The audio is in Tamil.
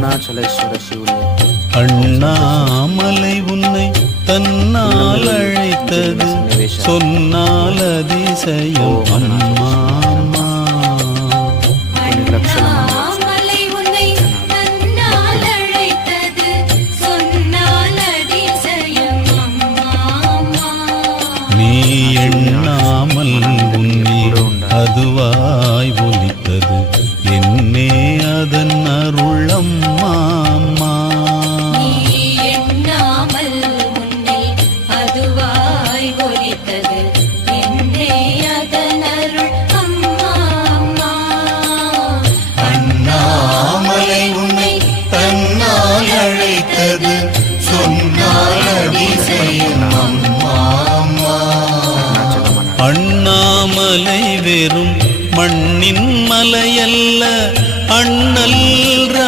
அருணாச்சலேஸ்வர சிவனே, அண்ணாமலை உன்னை தன்னால் அழைத்தது சொன்னால் அதிசயம் அம்மா அம்மா. அண்ணாமலை உன்னை தன்னால் அழைத்தது சொன்னால் அதிசயம் அம்மா அம்மா. நீ எண்ணாமல் உன்னில் அதுவாய் ஒலித்தது என்னே அதன் அருள் அம்மா அம்மா. நீ எண்ணாமல் உன்னில் அதுவாய் ஒலித்தது என்னே அதன் அருள் அம்மா அம்மா. அண்ணாமலை உன்னை தன்னால் அழைத்தது சொன்னால் அதிசயம் அம்மா அம்மா. அண்ணாமலை வெறும் மண்ணின் மலையல்ல, அண்ணல்